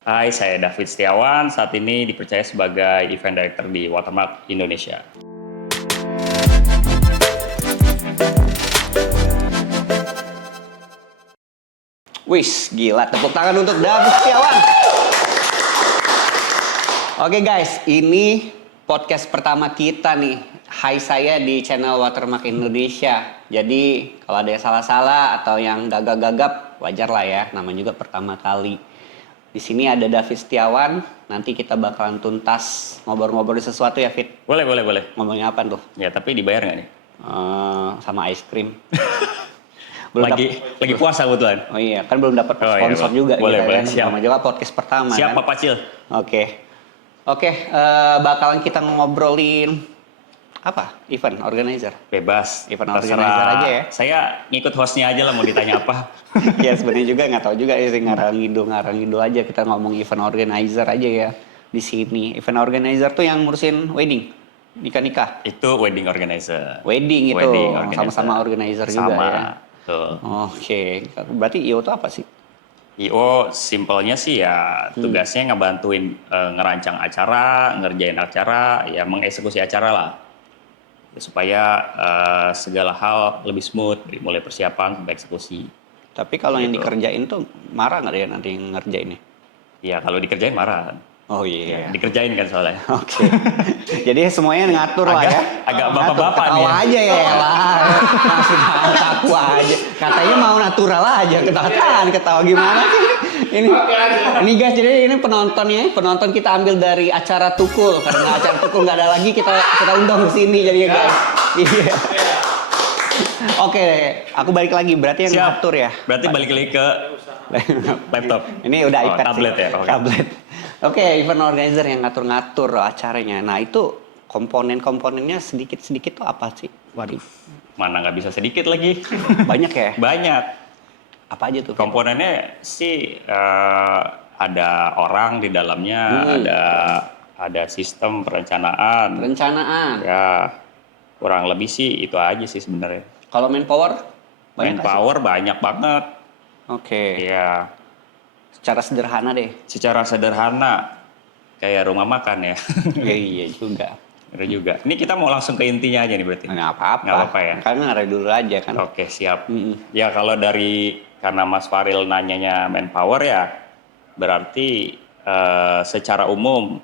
Hai, saya David Setiawan. Saat ini dipercaya sebagai Event Director di Watermark Indonesia. Wis, gila. Tepuk tangan untuk David Setiawan. Oke guys, ini podcast pertama kita nih. Hai saya di channel Watermark Indonesia. Jadi kalau ada yang salah-salah atau yang gagap-gagap, wajar lah ya. Namanya juga pertama kali. Di sini ada David Setiawan. Nanti kita bakalan tuntas ngobrol-ngobrol sesuatu ya, Fit. Boleh. Ngomongnya apa tuh? Ya, tapi dibayar nggak nih? Sama es krim. Lagi puasa kebetulan. Oh iya, kan belum dapat sponsor juga. Boleh, kita, kan? siap. Sama juga podcast pertama. Siap, kan? Pak Pacil. Oke, bakalan kita ngobrolin apa? Event organizer. Bebas. Event Terserah. organizer aja ya. Saya ngikut hostnya aja lah, mau ditanya apa. Ya sebenarnya juga nggak tahu juga sih, ngarang ngidul aja. Kita ngomong event organizer aja ya di sini. Event organizer tuh yang ngurusin wedding, nikah. Itu wedding organizer. Wedding itu Wedding organizer. sama-sama organizer juga Sama. ya. Betul. Oke, berarti IO itu apa sih? IO simpelnya sih ya tugasnya ngebantuin ngerancang acara, ngerjain acara, ya mengeksekusi acara lah. Supaya segala hal lebih smooth, dari mulai persiapan sampai eksekusi. Tapi kalau yang Gitu. dikerjain tuh marah nggak dia nanti yang ngerjainnya? Ya kalau dikerjain marah. Oh iya. Dikerjain kan soalnya. Oke. Jadi semuanya ngatur lah ya. Agak Ngatur, bapak-bapak nih. ketawa aja ya lah. Masih aku aja. Katanya mau natural aja. Ketawa gimana sih? Ini guys, jadi ini penonton kita ambil dari acara Tukul. Karena acara Tukul nggak ada lagi, kita undang ke sini jadi guys. Iya. Oke, aku balik lagi. Berarti yang Siap. ngatur ya. Berarti balik lagi ke laptop. Ini udah iPad tablet sih. ya. Oke. Tablet. Oke, event organizer yang ngatur-ngatur acaranya. Nah, itu komponen-komponennya sedikit-sedikit tuh apa sih? Waduh, Mana nggak bisa sedikit lagi. banyak ya? Banyak. Apa aja tuh? Komponennya sih ada orang di dalamnya, ada sistem perencanaan. Perencanaan. Ya, kurang lebih sih itu aja sih sebenarnya. Kalau manpower? Banyak nggak sih? Manpower banyak banget. Oke. Iya. Secara sederhana deh. Secara sederhana kayak rumah makan ya. Ya, iya juga. Bener juga. Ini kita mau langsung ke intinya aja nih berarti. Nggak apa-apa. Nggak apa-apa ya. Kan ngarep dulu aja kan. Oke, siap. Mm-mm. Ya kalau karena Mas Faril nanyanya manpower ya, berarti secara umum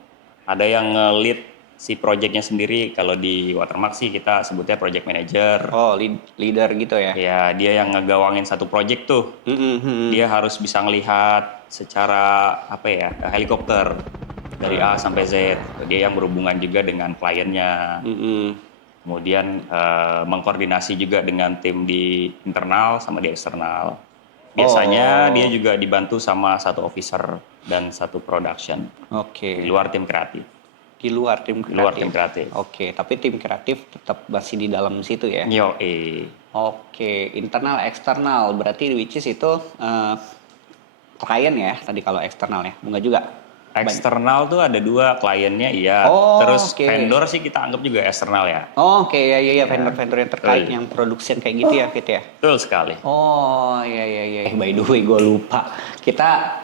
ada yang nge-lead si projectnya sendiri. Kalau di Watermark sih kita sebutnya project manager. Oh, leader gitu ya? Ya, dia yang ngegawangin satu project tuh. Mm-mm. Dia harus bisa ngelihat secara helikopter dari A sampai Z. Dia yang berhubungan juga dengan kliennya. Mm-mm. Kemudian mengkoordinasi juga dengan tim di internal sama di eksternal. Biasanya dia juga dibantu sama satu officer dan satu production Oke. di luar tim kreatif. Di luar tim kreatif. Di luar tim kreatif. Oke, tapi tim kreatif tetap masih di dalam situ ya? Yo, Oke, internal eksternal berarti which is itu klien ya tadi kalau eksternal ya, enggak juga? eksternal tuh ada dua, kliennya iya. Oh, Terus oke. vendor sih kita anggap juga eksternal ya. Oh, oke ya vendor-vendor yang terkait Betul. yang production kayak gitu ya Fit ya? Betul sekali. Oh iya. By the way gue lupa, kita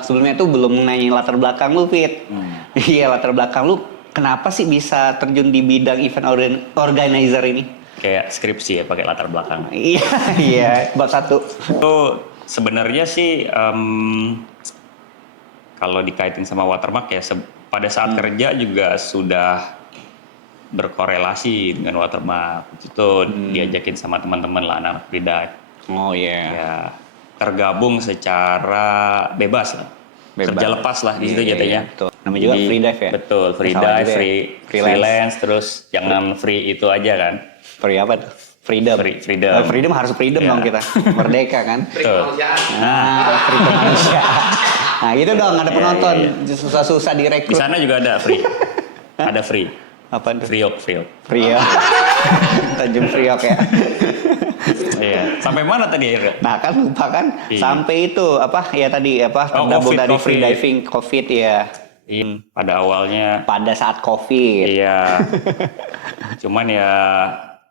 sebelumnya tuh belum nanyain latar belakang lu Fit. Iya latar belakang lu kenapa sih bisa terjun di bidang event organizer ini? Kayak skripsi ya pakai latar belakang. Iya bab satu. Itu sebenarnya sih kalau dikaitin sama Watermark ya pada saat kerja juga sudah berkorelasi dengan Watermark. Itu diajakin sama teman-teman lah anak Frida. Oh iya. Ya tergabung secara bebas lah. Kerja lepas lah di situ jatuhnya. Betul. Namanya juga free dive ya? Betul, free Salah dive, juga ya? freelance, terus jangan free itu aja kan. Free apa tuh? Freedom. Freedom. Freedom harus freedom Ya. dong kita. Merdeka kan? Betul. Free kemanusiaan. Nah gitu dong, ada penonton. Susah-susah Di direkrut. sana juga ada free. Ada free. Apa tuh? Free. Free ya. Tanjung Priok ya. Iya. Sampai mana tadi ya? Nah kan lupa kan. Iya. Sampai itu apa ya tadi apa tergabung COVID, dari free COVID. diving COVID ya. Iya. Pada awalnya Pada saat COVID. iya. Cuman ya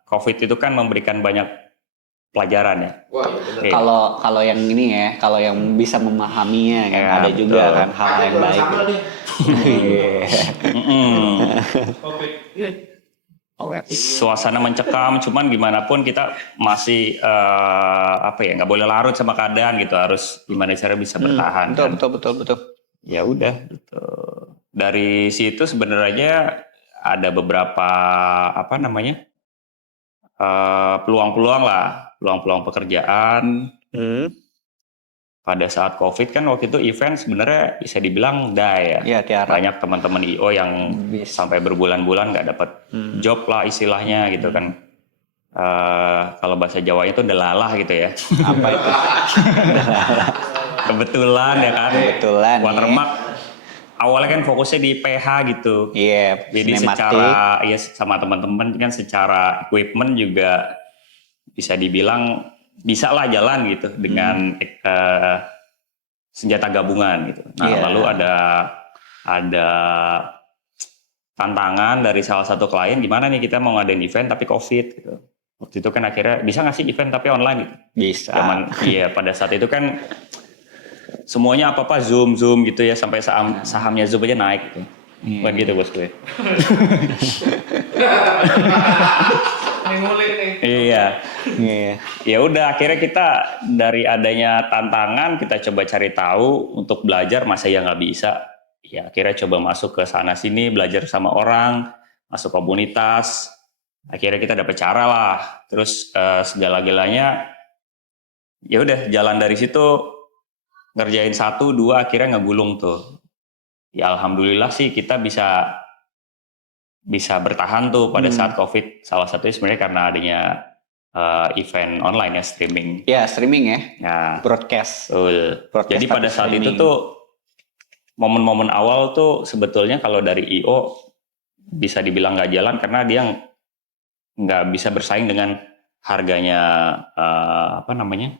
COVID itu kan memberikan banyak pelajaran ya. Wah, iya benar. Oke. Kalau yang ini ya, kalau yang bisa memahaminya kan Ya, ada juga betul. kan hal yang baik. Sama nih. Iya. Mm-mm. Covid. Iya. Suasana mencekam, cuman gimana pun kita masih nggak boleh larut sama keadaan gitu, harus gimana cara bisa bertahan. Betul. Ya udah gitu. Dari situ sebenarnya ada beberapa peluang pekerjaan. Pada saat COVID kan waktu itu event sebenarnya bisa dibilang die ya. Iya, Tiara. Banyak teman-teman IO yang sampai berbulan-bulan nggak dapat job lah istilahnya gitu kan. Kalau bahasa Jawanya itu delalah gitu ya. Apa itu? Kebetulan ya kan. Kebetulan, Watermark awalnya kan fokusnya di PH gitu. Iya, Jadi sinematik. secara ya sama teman-teman kan secara equipment juga bisa dibilang bisa lah jalan gitu dengan senjata gabungan gitu. Nah, Iya. lalu ada tantangan dari salah satu klien, gimana nih kita mau ngadain event tapi COVID gitu. Waktu itu kan akhirnya bisa nggak sih event tapi online gitu. Bisa. Iya, pada saat itu kan semuanya apa-apa Zoom gitu ya, sampai sahamnya Zoom aja naik gitu. Bukan gitu bos gue. Ini ngulik nih. Iya. Iya. Ya udah akhirnya kita dari adanya tantangan kita coba cari tahu untuk belajar, masa ya nggak bisa. Ya akhirnya coba masuk ke sana sini, belajar sama orang, masuk komunitas. Akhirnya kita dapet cara lah. Terus segala-galanya ya udah jalan dari situ, ngerjain 1, 2 akhirnya ngegulung tuh. Ya alhamdulillah sih kita bisa bertahan tuh pada saat COVID. Salah satunya sebenarnya karena adanya event online ya, streaming. Ya, streaming ya. Nah, Broadcast. betul. Broadcast Jadi pada tapi saat itu streaming. tuh momen-momen awal tuh sebetulnya kalau dari IO bisa dibilang nggak jalan karena dia nggak bisa bersaing dengan harganya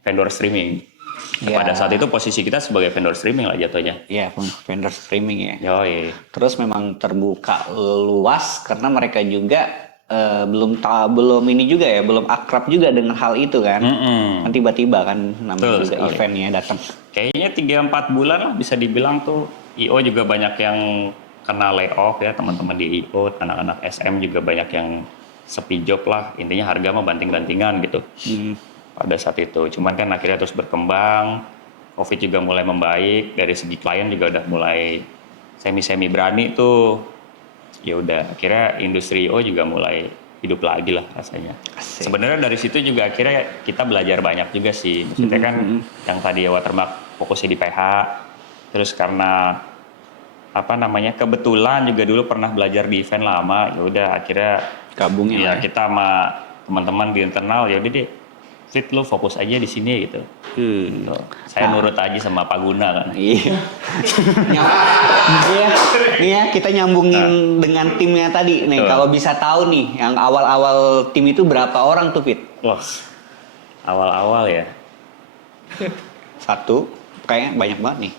vendor streaming. Ya. Pada saat itu posisi kita sebagai vendor streaming lah jatuhnya. Iya, vendor streaming ya. Yoi. Terus memang terbuka luas karena mereka juga belum ini juga ya, belum akrab juga dengan hal itu kan. Kan tiba-tiba kan namanya Betul juga sekali. eventnya datang. Kayaknya 3-4 bulan lah bisa dibilang tuh IO juga banyak yang kena layoff ya, teman-teman di IO, anak-anak SM juga banyak yang sepi job lah. Intinya harga mah banting-bantingan gitu. Pada saat itu. Cuman kan akhirnya terus berkembang, COVID juga mulai membaik, dari segi klien juga udah mulai semi-semi berani tuh. Ya udah, akhirnya industri IO juga mulai hidup lagi lah rasanya. Asik. Sebenarnya dari situ juga akhirnya kita belajar banyak juga sih. Maksudnya kan yang tadi Watermark fokusnya di PH, terus karena kebetulan juga dulu pernah belajar di event lama, ya udah akhirnya Gabungin ya lah. kita sama teman-teman di internal ya udah deh, Fit lu fokus aja di sini gitu. Tuh. Saya nurut aja sama Pak Guna kan. Iya. Iya, kita nyambungin dengan timnya tadi nih. Betul. Kalau bisa tahu nih, yang awal-awal tim itu berapa orang tuh, Fit? Wah, awal-awal ya. 1, kayaknya banyak banget nih.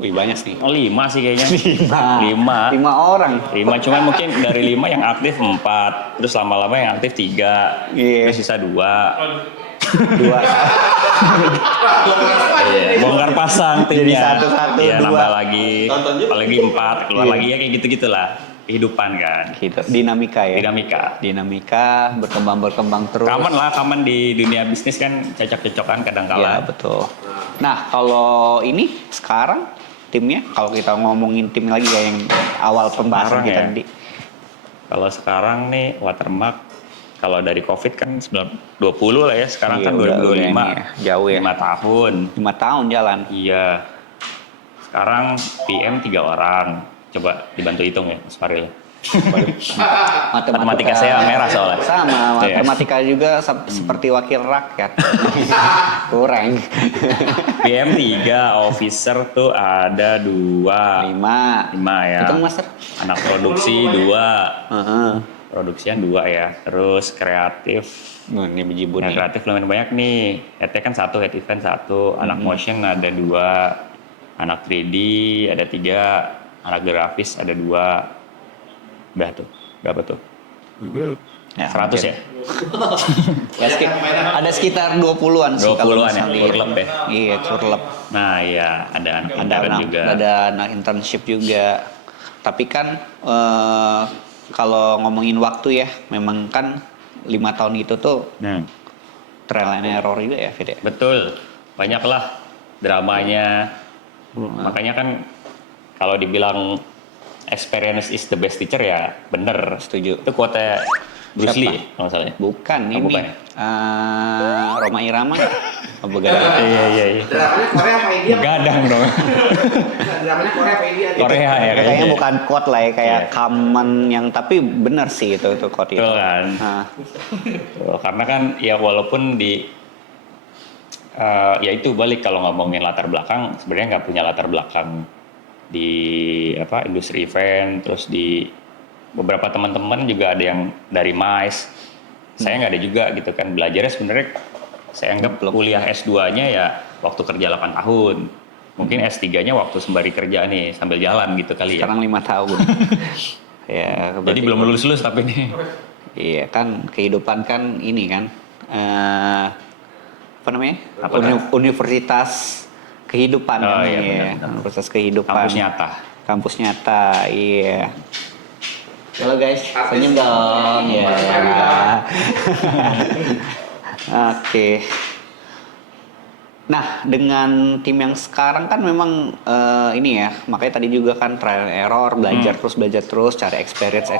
Wih, banyak sih. 5 sih kayaknya. 5 orang. 5, cuman mungkin dari 5 yang aktif 4, terus lama-lama yang aktif 3, Iya. terus sisa 2. 2. Bongkar pasang Jadi timnya. satu-satu, Iya, 2. nambah lagi, Tonton juga. apalagi 4, keluar Iya. lagi ya kayak gitu-gitulah. Kehidupan kan. Gitu. Dinamika ya. Dinamika. Berkembang terus. Kaman di dunia bisnis kan cocok-cocokan Iya, kadang-kala. betul. Nah, kalau ini sekarang timnya, kalau kita ngomongin tim lagi kayak yang awal pembahasan Sekarang kita ya. tadi. Kalau sekarang nih Watermark, kalau dari COVID kan 20 lah ya, sekarang Iya, kan udah 2025. ini ya, jauh ya. 5 tahun. 5 tahun jalan. Iya. Sekarang PM 3 orang. Coba dibantu hitung ya, Mas Faril. Matematika saya merah soalnya. Sama, Iya. matematika juga seperti wakil rakyat. Kurang. PM 3, officer tuh ada 2. 5. 5 ya. Itu master. Anak produksi 2. Heeh. Produksian 2 ya. Terus kreatif. Ini bejibun Yang nih. kreatif lumayan banyak nih. Headnya kan 1, head event 1. Anak motion ada 2. Anak 3D ada 3. Anak grafis ada 2. Udah tuh. Berapa tuh? Ya, 100 ya? Ya, ada sekitar 20-an sih kalau 20-an ya, misalnya. kurlep ya? Iya, kurlep. Nah iya, ada anak intern juga. Ada anak internship juga. Tapi kan kalau ngomongin waktu ya, memang kan 5 tahun itu tuh trial and error juga ya, Fit ya? Betul, banyaklah dramanya. Makanya kan kalau dibilang experience is the best teacher ya bener. Setuju. Itu quote Bruce Siapa? Lee kalau salah. Bukan, Oh, ini bukan ya? Roma Irama. Oh, bukan. Iya. Dramanya Korea apa India? Gadang dong. Dramanya Korea apa India? Korea ya Kayaknya kayaknya. bukan quote lah ya, kayak Iya. common yang tapi bener sih itu quote itu. Betul kan. Nah, Karena kan ya walaupun di ya itu balik kalau ngomongin latar belakang sebenarnya nggak punya latar belakang di industri event, terus di beberapa teman-teman juga ada yang dari MICE. Saya nggak ada juga gitu kan, belajarnya sebenarnya saya anggap kuliah S2-nya ya waktu kerja 8 tahun. Mungkin S3-nya waktu sembari kerja nih sambil jalan gitu kali ya. sekarang 5 tahun. Ya, Jadi berarti- belum lulus-lulus tapi nih. Iya kan, kehidupan kan ini kan apa namanya? Apa Universitas kehidupan Oh, kan, iya, iya. benar-benar. Universitas kehidupan. Kampus nyata. Kampus nyata, iya. Halo guys, senyum dong. Ya. Oke. Nah, dengan tim yang sekarang kan memang ini ya, makanya tadi juga kan trial and error, belajar terus, cari experience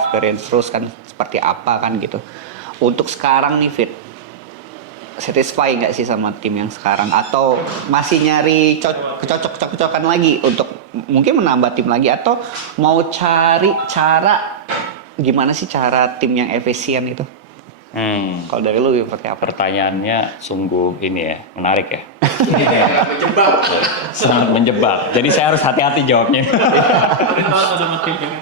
terus kan seperti apa kan gitu. Untuk sekarang nih Fit, satisfy nggak sih sama tim yang sekarang atau masih nyari kecocok-cocokan lagi untuk mungkin menambah tim lagi atau mau cari cara gimana sih cara tim yang efisien itu? Kalau dari lu seperti apa? Pertanyaannya sungguh ini ya, menarik ya. Menjebak. Sangat menjebak. Jadi saya harus hati-hati jawabnya. Sama tim ini.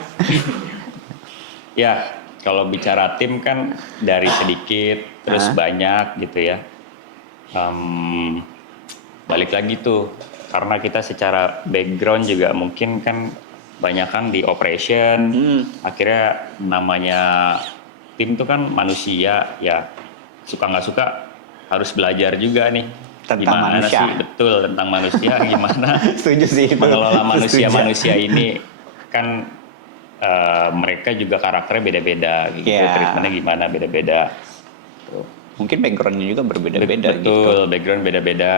Ya, kalau bicara tim kan dari sedikit terus banyak gitu ya. Balik lagi tuh, karena kita secara background juga mungkin kan banyak kan di operation. Akhirnya namanya tim tuh kan manusia ya, suka nggak suka harus belajar juga nih. Tentang Gimana manusia. sih betul tentang manusia, gimana Setuju sih itu. mengelola Setuju. manusia-manusia ini kan mereka juga karakternya beda-beda gitu, Yeah. treatmentnya gimana beda-beda. Mungkin backgroundnya juga berbeda-beda gitu. Betul, background beda-beda.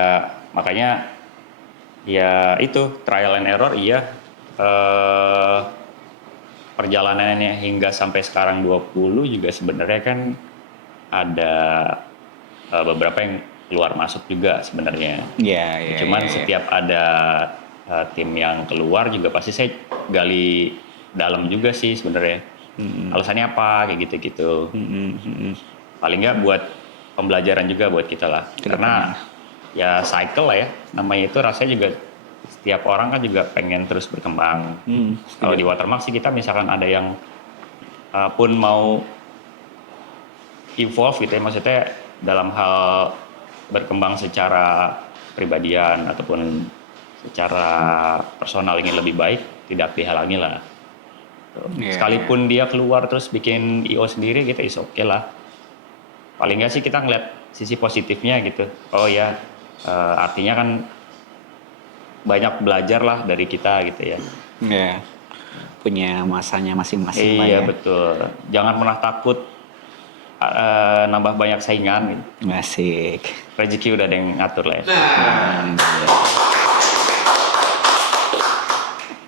Makanya ya itu trial and error iya. Perjalanannya hingga sampai sekarang 20 juga sebenarnya kan ada beberapa yang keluar masuk juga sebenarnya. Iya. Cuman setiap ada tim yang keluar juga pasti saya gali dalam juga sih sebenarnya. Alasannya apa kayak gitu-gitu. Paling nggak buat pembelajaran juga buat kita lah. Karena ya cycle lah ya. Namanya itu rasanya juga setiap orang kan juga pengen terus berkembang. Kalau di Watermark sih kita misalkan ada yang pun mau evolve gitu ya, maksudnya dalam hal berkembang secara pribadian ataupun secara personal ingin lebih baik, tidak dihalangi lah. Iya, Sekalipun dia keluar terus bikin IO sendiri gitu, is oke lah. Paling nggak sih kita ngeliat sisi positifnya gitu. Oh ya, artinya kan banyak belajar lah dari kita gitu ya. Iya. Punya masanya masing-masing lah Iya ya. betul. Jangan pernah takut nambah banyak saingan gitu. Asik. Rezeki udah ada yang ngatur lah ya.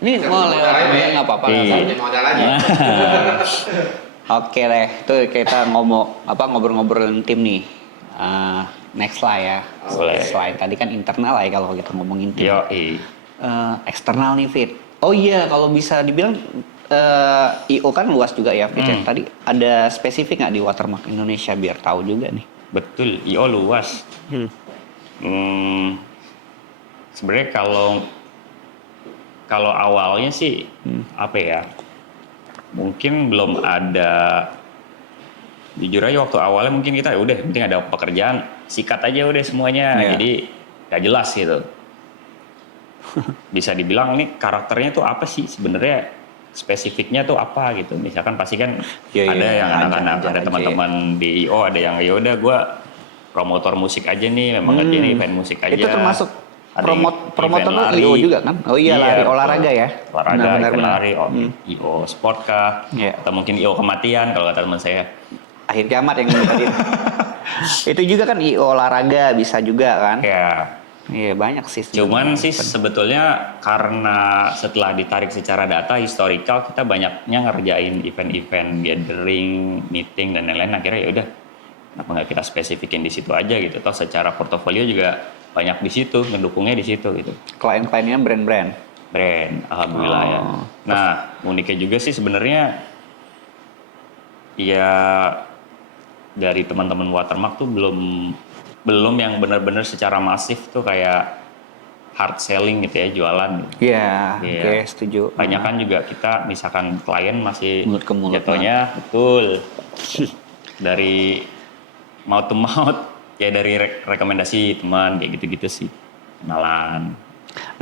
Ini mau lewat juga nggak apa-apa. Iya. rasanya. Modal aja. Oke deh, tuh kita ngobrol-ngobrolin tim nih. Next lah ya. Boleh. Selain tadi kan internal lah ya kalau kita ngomongin tim. Yo, Eksternal nih Fit. Oh iya, kalau bisa dibilang IO kan luas juga ya Fit. Ya. Tadi ada spesifik nggak di Watermark Indonesia biar tahu juga nih. betul. IO luas. Sebenarnya kalau awalnya sih apa ya? Mungkin belum ada. Jujur aja waktu awalnya mungkin kita udah penting ada pekerjaan, sikat aja udah semuanya. Iya. Jadi gak jelas gitu. Bisa dibilang nih karakternya tuh apa sih sebenarnya? spesifiknya tuh apa gitu. Misalkan pasti kan Iya, ada iya, yang aja, anak-anak, aja, ada aja. teman-teman di IO, ada yang ya udah gue promotor musik aja nih, memang ngerjain event musik aja. Itu termasuk Ada yang promotor event lu IO juga kan? Oh iya, lari betul. olahraga ya. Olahraga, Benar, event benar. lari, IO sport kah? Iya. Atau mungkin IO kematian kalau kata teman saya. Akhir kiamat yang tadi. Itu juga kan IO olahraga bisa juga kan? Ya, Iya banyak sih. cuman sebenarnya. sih sebetulnya karena setelah ditarik secara data historical kita banyaknya ngerjain event-event gathering, meeting dan lain-lain, akhirnya ya udah kenapa nggak kita spesifikin di situ aja gitu. Toh secara portofolio juga banyak di situ, mendukungnya di situ gitu. Klien-kliennya brand-brand. Brand, alhamdulillah ya. Oh. Nah, uniknya juga sih sebenarnya ya dari teman-teman Watermark tuh belum yang benar-benar secara masif tuh kayak hard selling gitu ya, jualan. Iya, Iya. oke, setuju. Banyak kan juga kita misalkan klien masih Mulut ke mulut, jatuhnya betul dari mouth to mouth ya, dari rekomendasi teman kayak gitu-gitu sih, kenalan.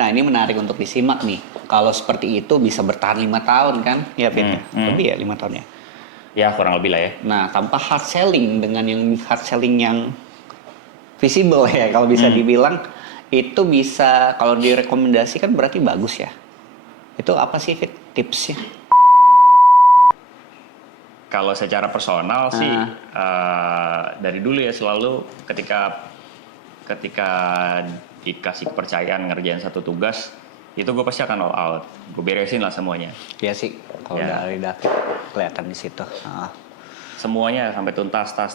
Nah ini menarik untuk disimak nih. Kalau seperti itu bisa bertahan 5 tahun kan? Iya Fit. Lebih ya 5 tahun ya. Ya kurang lebih lah ya. Nah tanpa hard selling dengan yang hard selling yang visible ya kalau bisa dibilang itu bisa kalau direkomendasikan berarti bagus ya. Itu apa sih Fit tipsnya? Kalau secara personal sih dari dulu ya selalu ketika dikasih kepercayaan ngerjain satu tugas itu gue pasti akan all out, gue beresin lah semuanya. Iya sih kalau Ya. dari David kelihatan di situ. Semuanya sampai tuntas tas